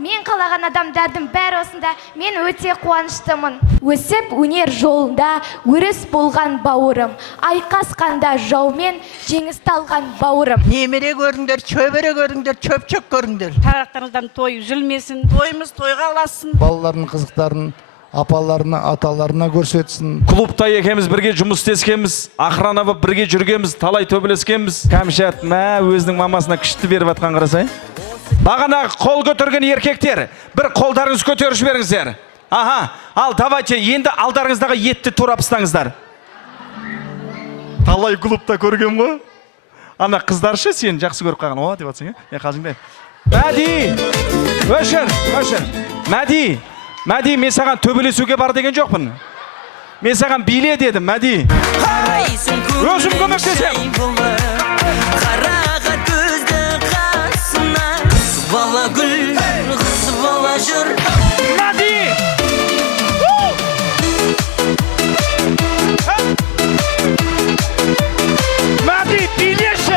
Мен қалаған адамдардың бәрі осында, мен өте қуаныштымын. Өсіп өнер жолында өріс болған бауырым, айқасқанда жаумен жеңісті алған бауырым. Немере көріңдер, шөбере көріңдер, чөпчөк көріңдер. Тарақтарыңыздан той үзілмесін. Тойымыз тойға аласын. Балалардың қызықтарын апаларына, аталарына көрсетсін. Клубта екеміз бірге жұмыс істескенбіз, охрана болып бірге жүргенбіз, талай төбелескенбіз. Кәмшат өзінің мамасына күшті беріп атқан қарасай. Бағана қол көтерген еркектер, бір қолдарыңыз көтеріп жіберіңіздер. Аха, ал давайте енді алдарыңыздағы етті турап ұстаңыздар. Талай клубта көргем ғой. Ана қыздаршы сен жақсы көріп қалған. О, деп атсың, қалжыңдай. Мәди, өшір. Мәди, мен саған төбелесуге бар деген жоқпын. Мен саған биле дедім, Мәди. Өзім көмектесем. Bala gül, kız bala jır. Мәди! Мәди, билеші!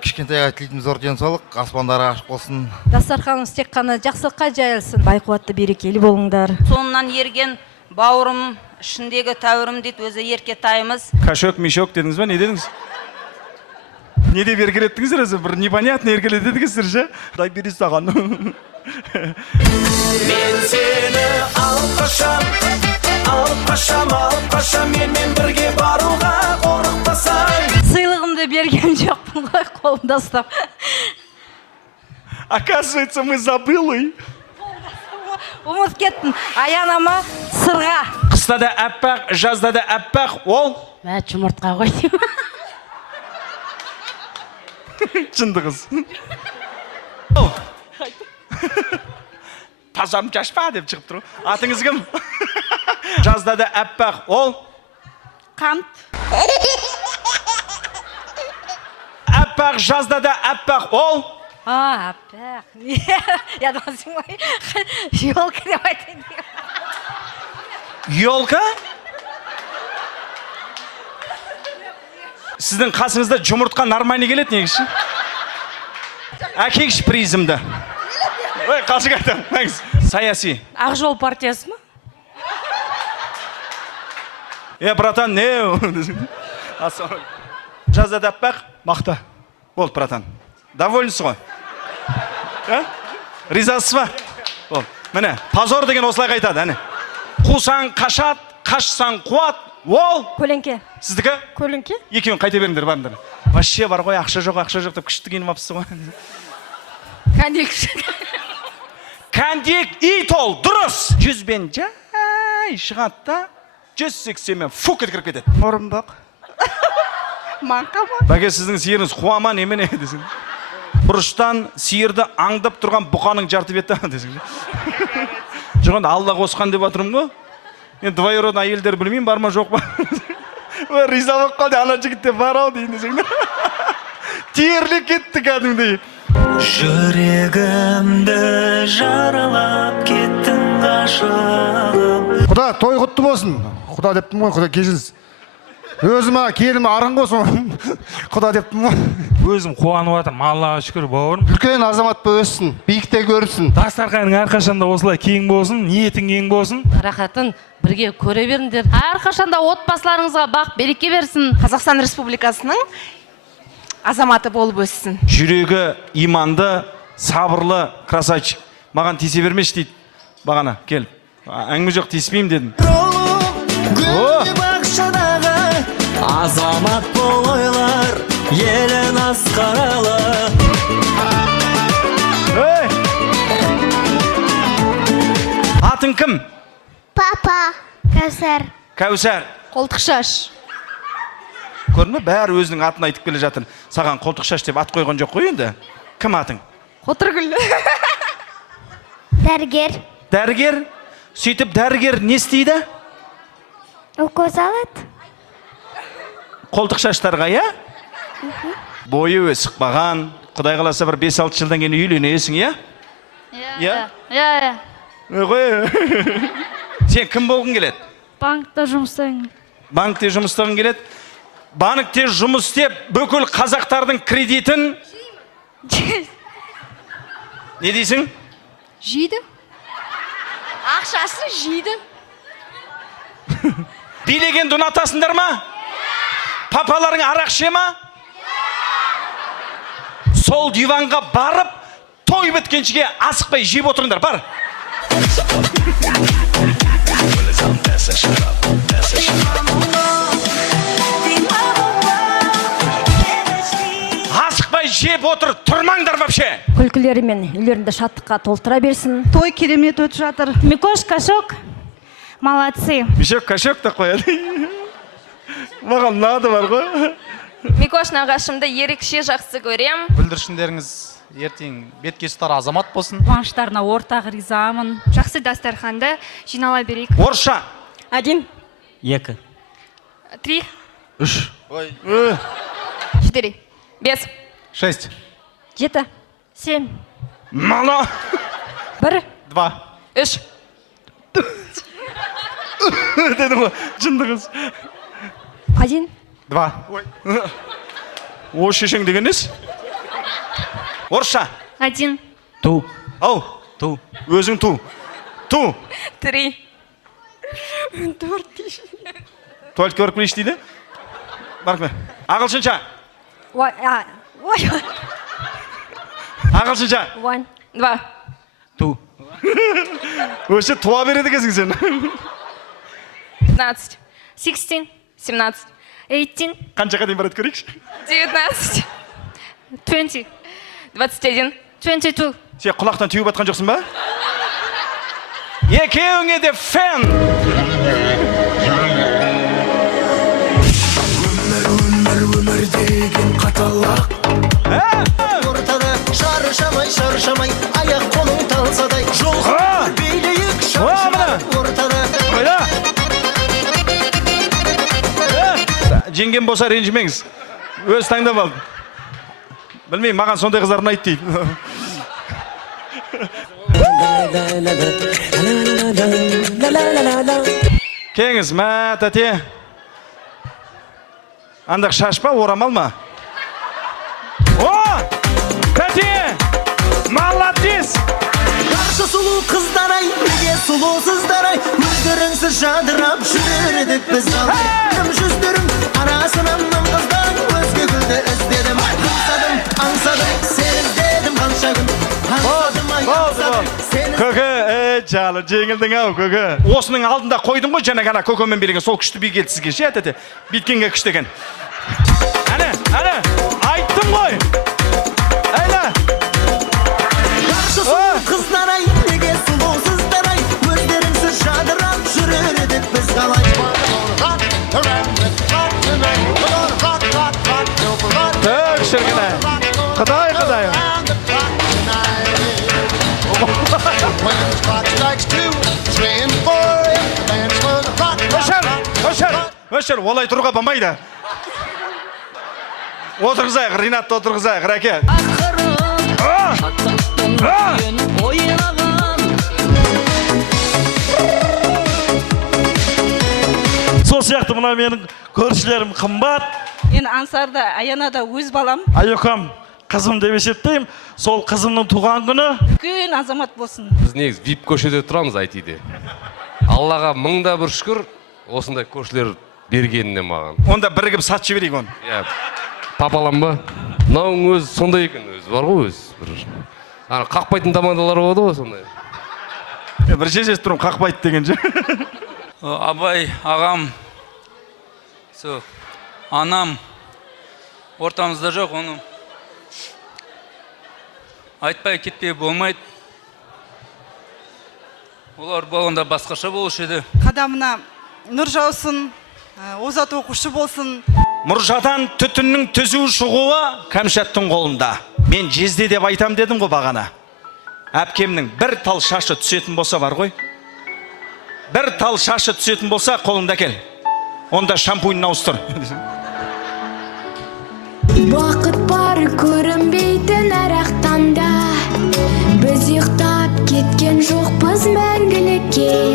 Кішкентайға тілейтін зор денсаулық, аспандары ашық болсын. Дастарханыңыз тек қана жақсылыққа жайылсын. Байқуатты берекелі болыңдар. Сонынан ерген бауырым, ішіндегі тәуірім дейді, өзі еркетайымыз. Кашок, мешок дедіңіз ба, не дедіңіз? Не деп еркелеттіңіздер өзі? Бір непонятно еркелетедіңіздер же? Дай бері саған. Мен сені алып қашам, менімен бірге баруға қорықпасаң. Сыйлығымды берген жоқпын ғой, қолымда ұстап. Оказывается, мы забылы. Ұмыт кеттім. Аянама сырға. Қыста да әппақ, жазда да әппақ, ол? Мә, жұмыртқа ғой деймін. Чынды қыз. Тазам жашпа деп шығып тұру. Атыңыз кім? Жазда да әппақ, ол? Қант. Әппақ, жазда да әппақ, ол? Әппақ. Ядмасың ғой. Елка деп айтайын. Елка? Сіздің қасыңызда жұмыртқа нормальный келеді негізші? Әкеңші призімді. Ой, қалшық айтам. Саяси. Ақ жол партиясы ма? Братан, не? Жазда да әппақ, мақта. Болды, братан. Довольнсыз ғой? Ризасыз ба? Болды. Міне, позор деген осылай қайтады. Қусаң қашат, қашсаң қуат, ол? Көлеңке. Сіздікі? Көліңке? Екеуін қайта беріңдер, барыңдар. Вообще бар ғой, ақша жоқ деп күшті киініп апсыз ғой. Кәндек ит ол, дұрыс! 100-бен жай шығады да, 180-мен фук кіріп кетеді. Орынбақ. Манқа ма? Бәке, сіздің сиырыңыз қуама немене десің. Бұрыштан сиырды аңдап тұрған бұқаның жарты беті десің. Жоғын Алла қосқан деп атырым ғой. Мен двоюродный әйелдер білмеймін, бар ма жоқ па? Риза болып қалды, ана жігітте бар ау дейін десең. Терлі кетті кәдімдей. Жүрегімді жаралап кеттің ғашығым. Құда той құтты болсын. Құда дептім ғой, құда кешіңіз. Өзіме келім арың қосын. Құда дептім ғой. Өзім қуанып жатырмын, Аллаға шүкір бауырым. Үлкен азамат өссін, биікте көрсін. Дастарханың әрқашанда осылай кең болсын, ниетің кең болсын. Рахатын бірге көре беріңдер. Әрқашанда отбасыларыңызға бақ береке берсін. Қазақстан Республикасының азаматы болып өссін. Жүрегі иманды, сабырлы, красавчик. Маған тисе бермеш дейді. Бағана, кел. Әңгіме жоқ, тиіспеймін дедім. Азамат бол ойлар, елін асқаралы. Атың кім? Папа, Кәусар. Кәусар. Қолтықшаш. Көрдің бе, бәрі өзінің атын айтып келе жатыр. Саған қолтықшаш деп ат қойған жоқ қой енді. Кім атың? Қотыргүл. Дәрігер. Дәрігер? Сөйтіп дәрігер не істейді? Укол алады. Қолтықшаштарға, я? Бойы өсіп баған, Құдай қаласа бір 5-6 жылдан кейін үйленесің, я? Я. Сен кім болғың келеді? Банкта жұмыстайын. Банкте жұмыстағың келеді? Банкте жұмыс істеп, бүкіл қазақтардың кредитін... Не дейсің? Жейді. Ақшасын жейді. Билегенді ұнатасыңдар ма? Папаларың арақ іше ма? Сол диванға барып, той біткеншіге асықпай жеп отырыңдар, бар. Асықпай жеп отыр, тұрмаңдар вообще. Күлкілерімен үйлерінде шаттыққа толтыра берсін. Той керемет өтіп жатыр. Микош, Кашок, молодцы. Мишек, кашек та қояды. Маған нады бар ғой. Микош нағашымды ерекше жақсы көрем. Бүлдіршіндеріңіз ертең бетке ұстар азамат болсын. Қуаныштарына ортақ ризамын. Жақсы дастарханды жинала берейік. Орысша. 1, 2 3, 3. 4, 5, 6, 7, 7, Мала. 1, 2, 3. Деді ғой, жынды қыз. 1, 2. О, шешең деген несі? Орысша. 1, Ту. Ау. Ту. Өзің ту. Ту. 3, Туалет көріп келейші дейді? Барқы. Ағылшынша. Ағылшынша. 1, 2, Ту. Өші туа береді кезің сен. 15, 16, 17, 18, Қаншаға дейін барады көрейікші? 19, 20, 21, 22. Сен құлақтан теуіп атқан жоқсың ба? Екеуіңе де фен! өмір деген қаталақ ортада шаршамай аяқ қолың талсадай жолға билейік ортада Жеңген болса ренжімеңіз. Өз таңдап ал. Білмеймін, маған сондай қыздар ұнайды дейді. Кеңіз, мә, тәте. Андақ шаш па, орамал ма? О! Тәте! Молодец! Қаршы сұлу қыздар-ай, неге сұлусыздар-ай, өздеріңсіз жадырап жүрер едік біз қалай. Жүздерім арасынан қыздан өзге гүлді іздедім. Аңсадым, сен іздедім қанша күн. Көке, жалы, жеңілдің ау, көке. Осының алдында қойдың ғой, жаңа ғана көкемен берген сол күшті би келді сізге, ше, тәте. Биткенге күшті екен. Әне, айттым ғой. Әне. Қаршы сұлу қыздар-ай, неге сұлусыздар-ай, өздеріңсіз жадырап жүрер едік біз қалай. Төк шіргіне. Қыдай. Өшір, олай тұруға бамайды. Отырғызайық, Ринатты отырғызайық, Рәке. Сол сияқты мына менің көршілерім қымбат. Мен Ансарда, Аянада өз балам. Айокам қызым деп есептеймін. Сол қызымның туған күні. Үлкен азамат болсын. Біз негіз вип көшеде тұрамыз айтиде. Аллаға мыңда бір шүкір, осындай көшелер бергеніне маған. Онда бірігіп сат жіберейік оны. Папалам ба? Мынауың өзі сондай екен, өзі бар ғой өзі. Қақпайтын тамадалар болады ғой сондай. Бір шешесі тұрым қақпайды деген же. Абай ағам, анам ортамызда жоқ, оны айтпай кетпей болмайды. Олар болғанда басқаша болушы еді. Қадамына нұр жаусын, озат оқушы болсын. Мұржадан түтіннің түзу шығуы кәмшаттың қолында. Мен жезде деп айтам дедім ғой бағана. Әпкемнің бір тал шашы түсетін болса бар ғой. Бір тал шашы түсетін болса қолыңда кел. Онда шампуньін ауыстыр. Бақыт бар көрінбейтін әрақтанда, біз ұйықтап кеткен жоқпыз мәңгілікке.